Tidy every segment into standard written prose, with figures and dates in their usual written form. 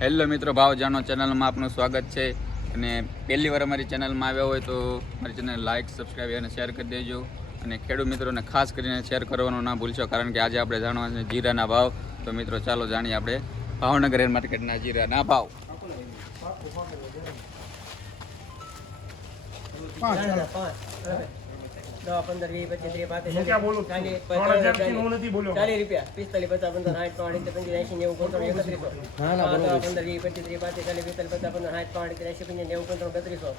Hello મિત્રો, ભાવ જાણો ચેનલમાં આપનું સ્વાગત છે. અને પહેલી વાર અમારી ચેનલમાં આવ્યા હોય તો મારી ચેનલ લાઇક, સબસ્ક્રાઈબ અને શેર કરી દેજો. અને ખેડૂત મિત્રોને ખાસ કરીને શેર કરવાનું ના ભૂલશો, કારણ કે આજે આપણે જાણવા છે જીરાના ભાવ. તો મિત્રો ચાલો જાણીએ આપણે ભાવનગર માર્કેટના જીરાના ભાવ. 10, 15, 20, 25, 30, 40 રૂપિયા 45, 50, 55, 60, 80, 90, 95, 35, 30, 15, 20, 25, 30, 35,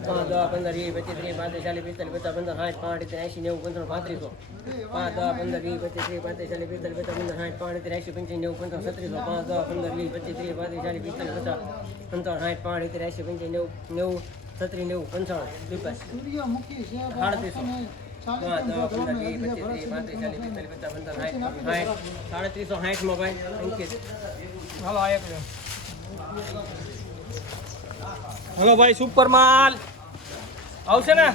40, 50, 60, 80, 90, 96, 37, મોબાઈલ અંકિત. હલો ભાઈ, સુપર માલ આવશે ને?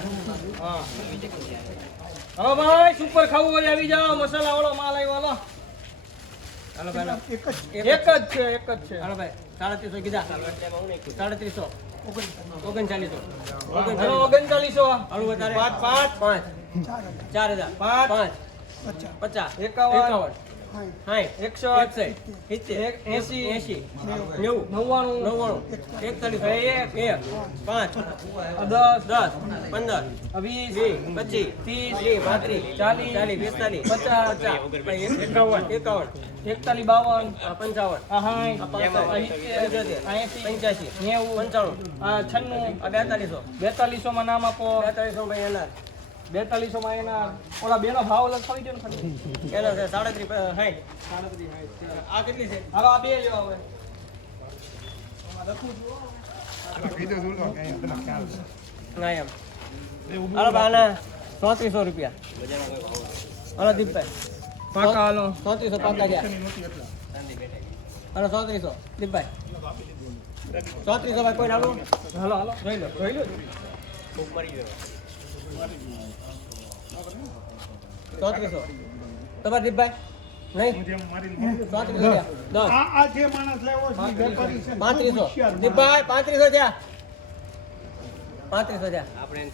હા, હલો ભાઈ, સુપર ખાવું હોય આવી જાઓ. મસાલા વાળો માલ આવ્યો. હાલો હાલો ભાઈ, એક જ છે. હાલો ભાઈ 3700 કીધા. 3700 3900 હાલો 3900. 5 4000 51 60 80 90 41 5 10 15 20 25 30 40 45 50 51 41 52 55 85 4200 માં નામ આપો. 4200 ભાઈ એના 4200 માં એના ઓલા બેનો ભાવ લખાવી દો ને ખાલી. એના 37 આ કેટલી છે? હાલો આ બે લેવા હવે. ના એમ હાલો ભાઈ 3400 રૂપિયા. હાલો દીપભાઈ પાકા હાલો 3400 પાકા ગયા. હાલો 3400 દીપભાઈ 3400 ભાઈ કોઈ નાલું હાલો હાલો જોઈ લો ચોત્રીસો તમારે દીપભાઈ નહીં 3500 દીપભાઈ 3500 થયા 3500 થયા આપણે 10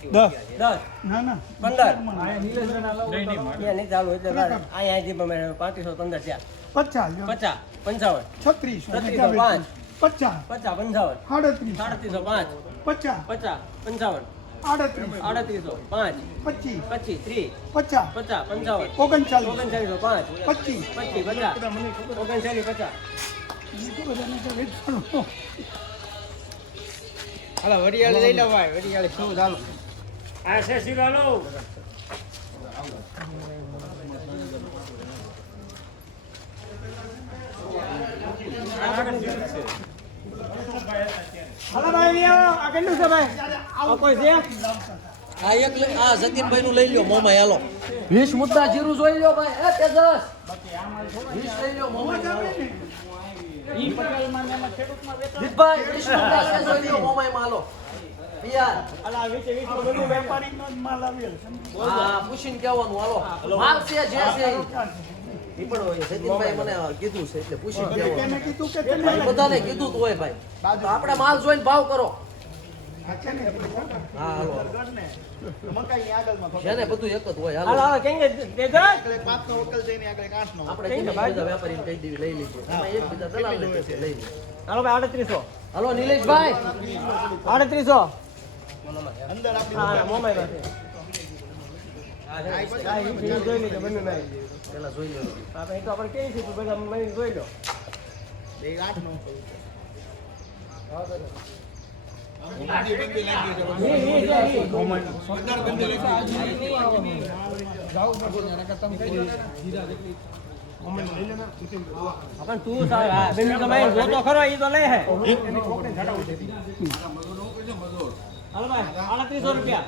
નહીં ચાલુ એટલે અહીંયા દીપા 3515 થયા 50 55 36 5 50 55 37 5 50 55 3800 5 25 30 50 55 3900 5 25 50 3950 હાલો વડિયાળી લઈ લો ભાઈ. વડિયાળી શું ચાલો આ છે શીરાલો. હાલો ભાઈ આ કેટલું છે ભાઈ? આ કોઈ છે આ એક આ જતીનભાઈ નું લઈ લ્યો મોમાં. હાલો 20 મુદ્દા જીરું જોઈ લ્યો ભાઈ. એ તેજસ 20 લઈ લ્યો મોમાં. ઈ પટેલમાં ને એમાં ખેડૂતમાં વેચાણ. દીપભાઈ 20 મુદ્દા છે જોઈ લ્યો મોમાં. હાલો યાર અલા 20 બધું વેપારીનો જ માલ આવેલ છે. હા પૂછીને કહેવાનું. હાલો માલ છે જે છે ઈ પણ હોય. જતીનભાઈ મને કીધું છે એટલે પૂછીને કહેવાનું. તેને કીધું કે તેને બધાને કીધું તો હોય ભાઈ. તો આપણે માલ જોઈને ભાવ કરો. હા હાલો જેને બધું એક જ હોય. હાલો હાલો હાલો કેમ કે તેજસ આપણે કેમ બધા વેપારીને કહી દેવી લઈ લીધું. એમાં એક બીજા દલાલ લઈ લેશે, લઈ લે. હાલો ભાઈ 3800 હાલો નિલેશભાઈ 3800 હા મોમાઈ પાસે જોઈ લીધો બંને મારી પેલા જોઈ લો. આપણે એ તો આપણે કેવી છે બધા મને જોઈ લો. પણ તું બેન તો ભાઈ જો તો ખરો ઈ તો લે હે હાલો ભાઈ 3800 રૂપિયા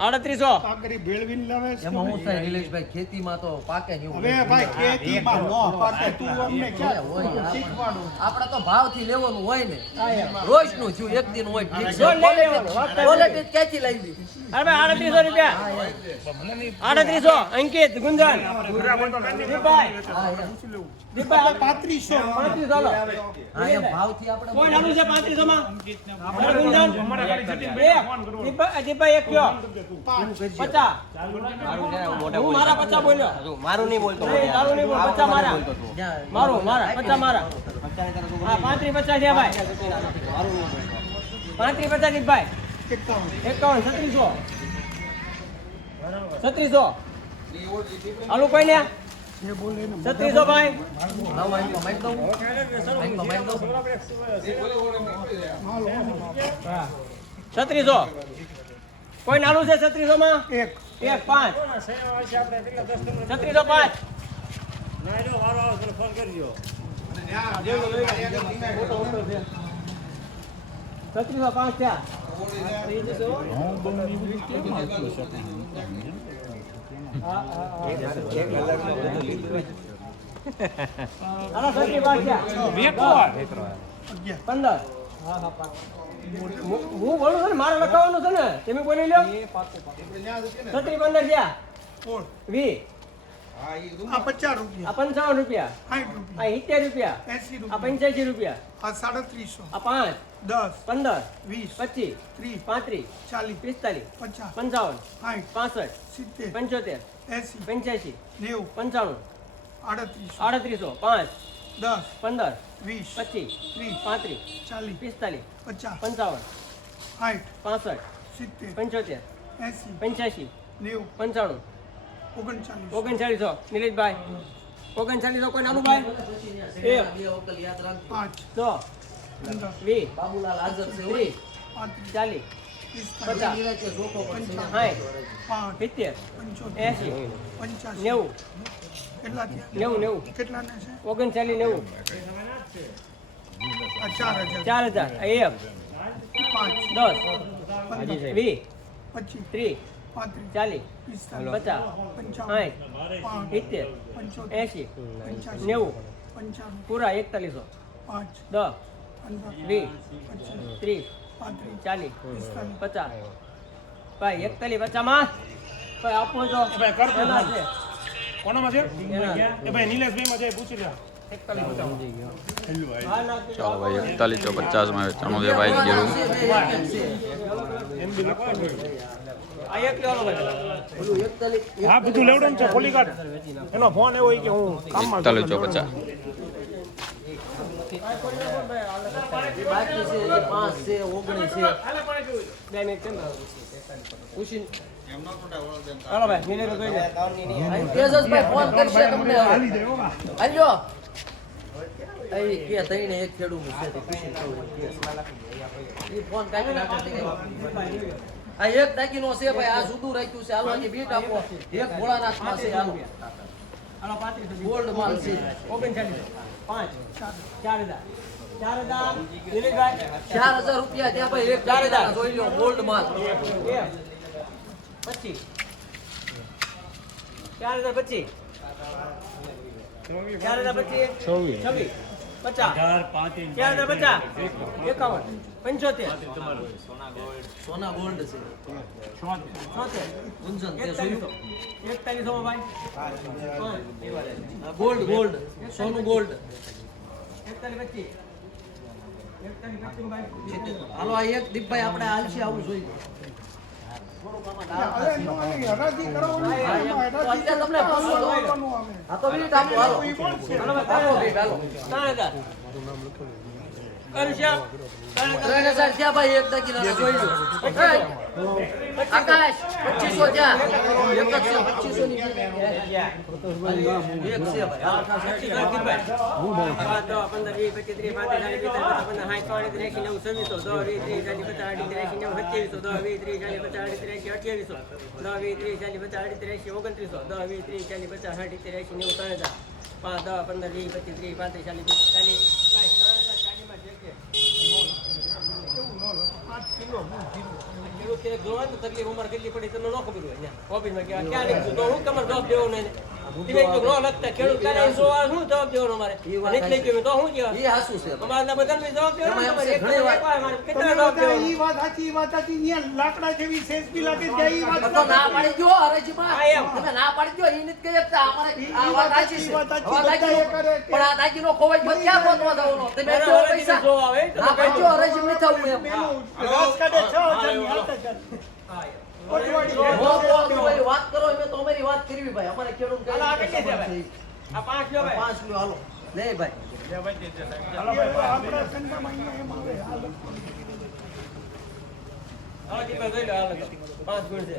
3800 એમાં હું થાય નિલેશભાઈ ખેતીમાં તો પાકે ને એવું આપણે તો ભાવથી લેવાનું હોય ને રોજનું થયું એક દિન હોય ઠીક છે. ક્વોલિટી ક્યાંથી લાવી અરે ભાઈ 3800 રૂપિયા 3800 અંકિત ગુંજન દીપભાઈ દીપભાઈ 3500 હાલો હા એમ ભાવથી આપણે કોઈ નાનું છે 3500 માં અરે ગુંજન દીપભાઈ એક કયો 50 હું મારા 50 બોલ્યો મારું નહીં બોલતો નહીં તારું નહીં બોલ 50 મારા મારા 50 મારા હા 35 50 છે ભાઈ 35 50 દીપભાઈ 51 3600 આલુ કોઈ ને 3600 ભાઈ નવા એમાં મારી દઉં એમાં મારી દઉં 3600 કોઈ નાનું છે 3600 માં એક 5 3605 3605 થયા હાલો 35 થયા 15 હું બોલું છું ને મારે લખાવવાનું છે ને તમે બોલી લો 36 15 થયા 20 આ 50 રૂપિયા, આ 55 રૂપિયા 60 રૂપિયા, આ 70 રૂપિયા 80 આ 85 રૂપિયા, રૂપિયા આ 3750, આ 5 10, 15 20, 25 30, 35 40, 45 50, 55 60, 65 80, 85 90, 85 38, 38 5 10, 15 20, 25 30, 35 50, 55 60, 65 70, 85 85, 3900 નિલેશભાઈ 3900 કોઈ નાનું ભાઈ બે વકલ યાદ રાખજો 5, 10 15, 20 બાબુલાલ હાજર છે 30 35, 40 45, નિરાંતે જોકો પડશે 60 5, 70 75, 80 કેટલા થયા? 90 કેટલાના છે? 39 આ 4000, 4000 1 5, 10 15, 20 25, 30 40, 40 50, 50 55, 60 80 85, 90 95, પૂરા 4100 5, 10 15, 20 30 40 50 35, 45, ભાઈ 41 50 માં ભાઈ આપો જો એના છે કોનામાં છે એના. એ ભાઈ નિલેશભાઈ માં જાય પૂછી લે 41 હા, નાખજો. ચાલો ભાઈ 4150 માં વેચાણું છે ભાઈ જીરું આ એક લેવાનો ભાઈ ઓલું 41 હા બધું લેવડમ છે ખોલી કાઢ એનો ફોન એવો કે હું કામમાં છું. 4150 બાકી છે એ 5 છે 19 છે 2 મિનિટ કેમ પૂછીને હાલો ભાઈ નિલેશ જોઈ લે અહીં તેજસભાઈ ફોન કરશે તમને હાલ્યો અહીં કે તઈને એક ખેડૂત છે તે ખુશી એ ફોન કાઢી નાખે આ એક ટાંકીનો છે ભાઈ આ જુદું રાખ્યું છે હાલો આની બીટ આપો એક ભોળાનાથમાં છે હાલો હાલો 35 ગોલ્ડ માલ છે 39 5 4000 નિલેશભાઈ 4000 રૂપિયા ત્યાં ભાઈ એક 4000 જોઈ લો ગોલ્ડ માલ 25 4025 4025 26 50 4050 51 75 સોના ગોલ્ડ છે 76 ગુંજન તે જોયું 4100 માં ભાઈ ગોલ્ડ ગોલ્ડ સોનું ગોલ્ડ 4125 4125 ભાઈ હાલો આ એક દીપભાઈ આપણે હાલશે આવું જોઈએ અરે નો નહીં, હરાજી કરાવવાની છે, એમાં તો હરાજી અત્યારે તમને પૂછું તો કરવાનું આવે. આ તો બીટ આપો હાલો ઈ કોણ છે? હાલો ભાઈ આપો બીટ હાલો 3000 કરશ્યા 3000 ત્યાં ભાઈ એક દાગીના જોઈ લો આકાશ 2500 ત્યાં એક જ છે 2500 ની એક છે ભાઈ હાલો. 3000 5, 10, 15, 20, 25, 30, 35, 40, 40, 40 માં જે કે ખેડૂત ક્યારેક જોવા તો તકલીફ અમારે કેટલી પડી તમને ન ખબર હોય ઓફિસમાં ક્યાં લખ્યું તો હું તમારે જવાબ દેવો નહીં તમે એક ન લખતા ખેડૂત ક્યારે શું જવાબ દેવાનો અમારે એટલે ગયો તો હું એ હાસું છે અમારે બધાને જવાબ દેવાનો એમાં તમારે ઘણી વાર- કેટલા જવાબ દેવાનો ઈ વાત સાચી અહીંયા લાકડા જેવી સેજ બી લાગે છે ઈ વાત તો ના પાડી દો હરેજીમાં હા, એમ. તમે ના પાડી દો ઈ નથી કહી શકતા અમારે આ વાત સાચી છે વાત સાચી, વાત સાચી. બધા એ કરે કે- પણ આ દાગીનો ખોવાઈ ગયો ક્યાં ગોતવા જવાનો તમે બરાબર, જો હવે પૈસા જો આવે તો ના પાડી દો હરેજી નથી થવું એમ રાસ કાઢે 6000 ની હાલતા ચાલે. કોટવાડી વાત કરો અમે તો અમારી વાત કરવી ભાઈ અમારે ખેડૂત કઈ હાલો, આ રીતે કેટલી છે સંબંધ ભાઈ? છે? આ 5 લ્યો ભાઈ 5 લ્યો હાલો લે ભાઈ આપણા સંઘમાં અહીંયા એમ આવે હાલો. હાલો દીપક જોઈ લો હાલો તો. 5 ગુણ છે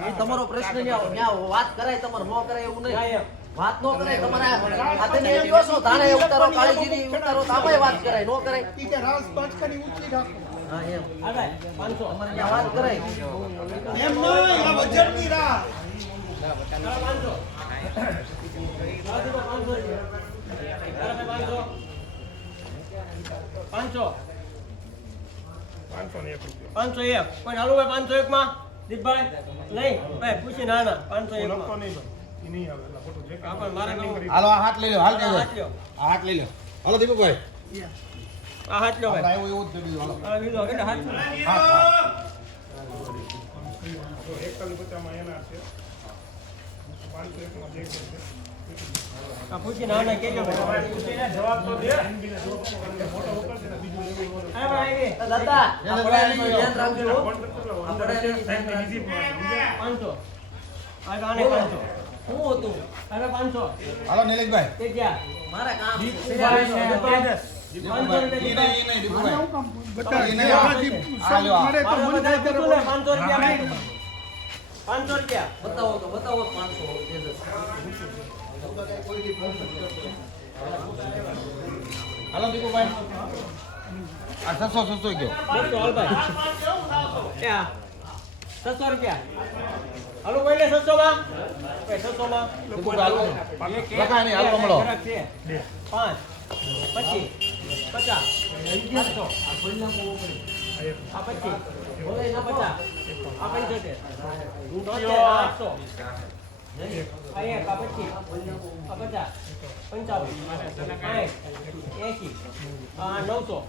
એ તમારો પ્રશ્ન ન્યા વાત કરાય તમારે ન કરાય એવું હા, નહીં એમ. વાત ન કરાય તમારે આ તમે એમ કહો છો ધાણે ઉતારો કાળીજીરી ઉતારો તો આમાંય વાત કરાય ન કરાય ઈ કે રાસ બાચકાની ઊંચી રાખો. હા એમ હા ભાઈ 500 તમારે ત્યાં વાત કરાય એમ નહીં, આ વજનની રાસ. હાલો 500 હાલો દીપક 500 છે. હાલો ભાઈ 500 501 કોઈ હાલો ભાઈ 501 માં દીપભાઈ નહીં ભાઈ પૂછી ના ના 501 માં હા, પણ મારે નહીં. હાલો આ હાથ લઈ લો હાલ આ હાથ લ્યો. આ હાથ લઈ લો હાલો દીપકભાઈ આ હાથ લ્યો ભાઈ આવ્યો એવું જ છે બીજું હાલો આ લીધો કેટલા હાથ આ પૂછી ના ના કેજો ભાઈ પૂછીને જવાબ તો દે હા ભાઈ દાદા આપણે એની ધ્યાન રાખજો હો. આપણે એની ધ્યાન રાખજો 500 આ આને 500 શું હતું અરે 500 હાલો નિલેશભાઈ તે ક્યાં મારા કામ ભાઈ ને 500 રૂપિયા ઈ નહીં, ઈ નહીં, દીપકભાઈ. હું કામ બધા ઈ નહીં, આ એવાથી આ લ્યો, આ. મળે તો મારો મને બધા થાય કીધું ને 500 રૂપિયા ભાઈ 500 રૂપિયા બતાવો તો 500 દે દો. હાલો દીપકભાઈ આ 600 ગયો બસો હાલ ભાઈ ક્યાં 600 રૂપિયા હાલો બોલે 600 માં ભાઈ 600 માં દીપકભાઈ હાલો લખાય નહીં હાલો મળો 5 25 50 700 આ 25 બોલે ના 50 આ 75 800 આ એક આ 25 આ 50 55 80 આ 900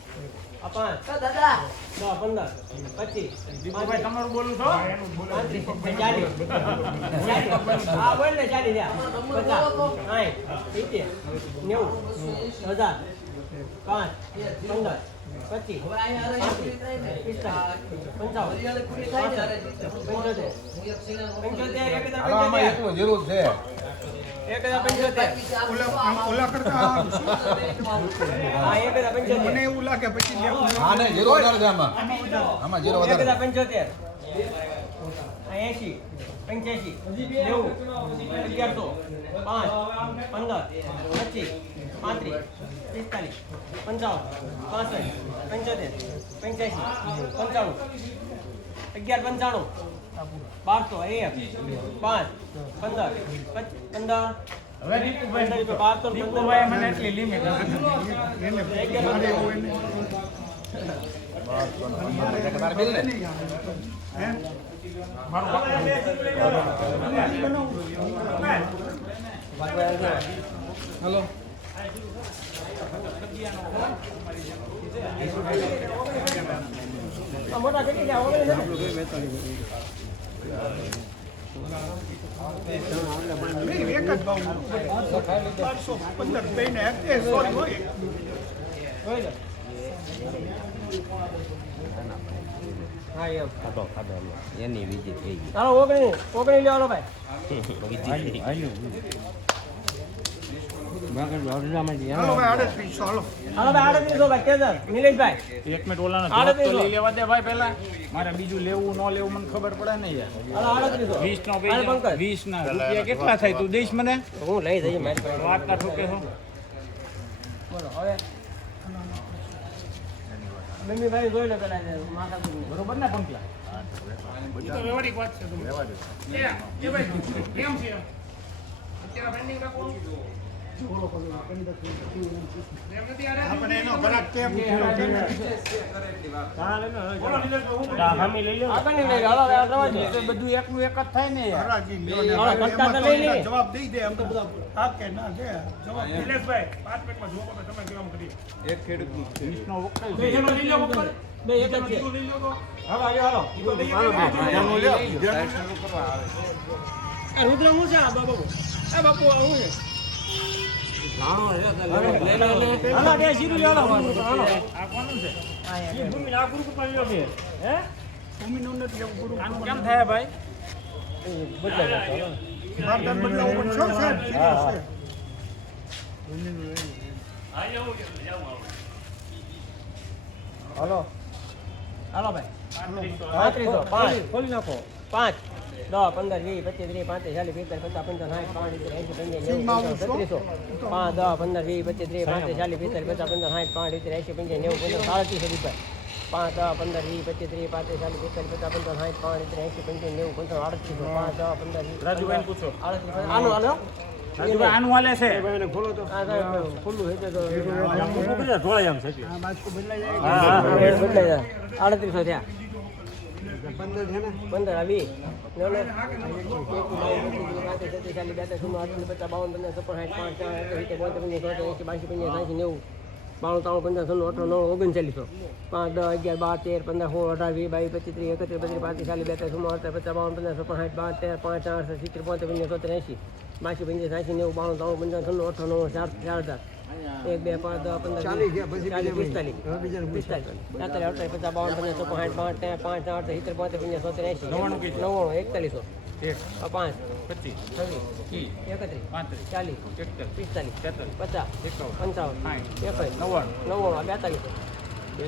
આ 5 દાદા 10 15 25 તમારું બોલું છો 40 હા બોલ ને 40 રહ્યા 50 60 70 90 1000 5 15 25 હવે અહીંયા હરેજી થાય ને 55 હરિયાળી પૂરી થાય ને 75 હાલો આમાં એટલું જરૂર છે 1075 ઓલા કરતા આ શું? હા 1075 મને એવું લાગે પછી લેવું હા નહીં જરૂર વધારે છે આમાં આમાં જરૂર વધારે 1075 80 85 90 1100 5 15 25 35 45 55 65 75 85 95 11 95 12 5 15 મને એટલી લિમિટ તારે બિલ ને હાલો મોટા કેટલી જાવ નહીં, એક જ ભાવ 1215 બેને એક સોરી હોય હા એમ એની વિઝિટ થઈ ગઈ ચાલો ઓગણી લેવાનો ભાઈ હાલો ભાઈ 3800 હાલો હાલો ભાઈ 3800 ભાઈ કેસર નિલેશભાઈ એક મિનિટ ઓલાનો આડે જવાબ તો દેજો. લઈ લેવા દે ભાઈ પહેલા મારે બીજું લેવું ન લેવું મને ખબર પડે ને યાર હાલો 3800 20 નો હાલો પંકજ 20 ના રૂપિયા કેટલા થાય તું દઈશ મને હું લઈ જઈએ મારી પાસે વાત ના ઠોકે છો બોલો હવે મમ્મી ભાઈ જોઈ લો પેલા માથા બરોબર ને પંકલા ઈ તો વ્યવહારિક વાત છે તમે એ ભાઈ કેમ છે આપણે એનો ઘરાક કેમ ઉઠ્યો છે ને? આગળની લઈ હાલો આ રવા દે. બધું એકનું એક જ થાય ને યાર. ઘરાકી લ્યો ને. હા, એમાં ઘટતા તો તો લઈ લે. જવાબ દઈ દે એમ તો બધા હા કે ના કે જવાબ નિલેશભાઈ 5 મિનિટમાં જુઓ કે તમે કેમ કરીએ એક ખેડૂતનું છે. વીસનો વખત બે એમાં લઈ લો ઉપર. બે એક જ છે. લઈ લો તો હાલો હાલો એનું લ્યો. આ રુદ્ર હું છે આ બાપુ આ બાપુ આ હું છે હાલો બે સીધું લ્યો હાલો હાલો આ કોનું છે ઈ ભૂમિ આ ગુરુ પર લ્યો બે હે ભૂમિનું નથી એવું ગુરુ આનું કેમ થાય ભાઈ ભારત બદલાવું પણ છો સાહેબ serious છે. હાલો હાલો ભાઈ 35 5 ખોલી નાખો 5 10 15 20 25 30 35 40 50 રાજુભાઈ પૂછો આનું હાલો આનું હાલે છે ખોલો તો ખુલ્લું છે તો ઢોળાય આમ છે આ બાજુ બદલાઈ જાય હા બદલાઈ જાય 3800 થયા 15 આવી બાણું ત્રાણું 15 16 18 19 39 40 50 11 12 13 15 16 18 20 22 23 31 32 40 50 52 53 55 56 57 58 60 70 75 80 82 85 85 90 92 93 80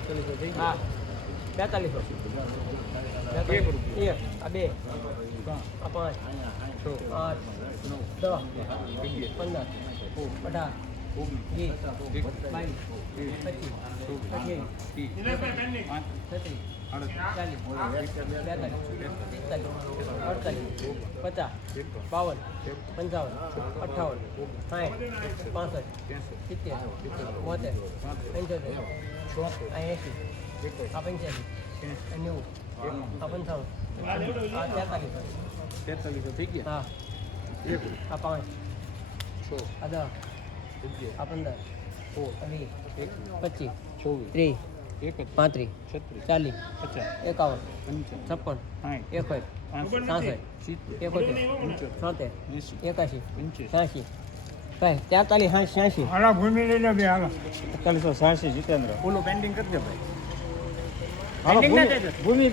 85 85 90 92 93 80 1 2 5 10 15 16 18 19 4 4000 1 2 5 10 15 16 18 19 40 80 41 2 5 10 15 16 18 19 40 80 81 82 85 85 90 92 93 80 થઈ ગયા. હા આ 5 આ 10 આ 15 20 25 30 35 40 51 56 61 66 71 76 81 ભાઈ 43 86 હાલા ભૂમિ લઈ લો બે હાલો 4186 જીતેન્દ્ર ઓલું પેન્ડિંગ કરી દે ભાઈ હાલો ભૂમિ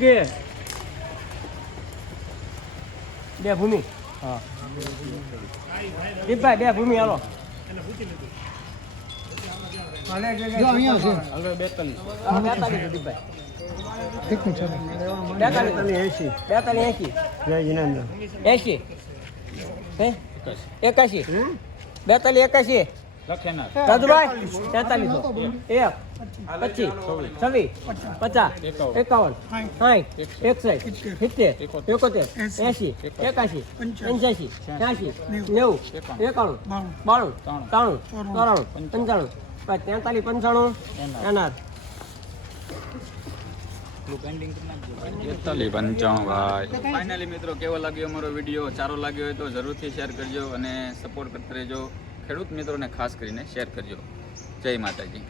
બે ભૂમિ હા દીપભાઈ બે ભૂમિ હાલો જો અહીંયા છે હાલો 42 દીપભાઈ 42 જય જીનેન્દ્ર 80 હે 81 42 81 રાજુભાઈ 4300 1 25 26 50 51 60 61 70 80 81 85 86 90 91 92 93 95 એનાર 45 95 ભાઈ ફાઇનલી મિત્રો કેવો લાગ્યો અમારો વિડીયો સારો લાગ્યો હોય તો જરૂરથી શેર કરજો અને સપોર્ટ કરતા રહેજો ખેડૂત મિત્રોને ખાસ કરીને શેર કરજો જય માતાજી.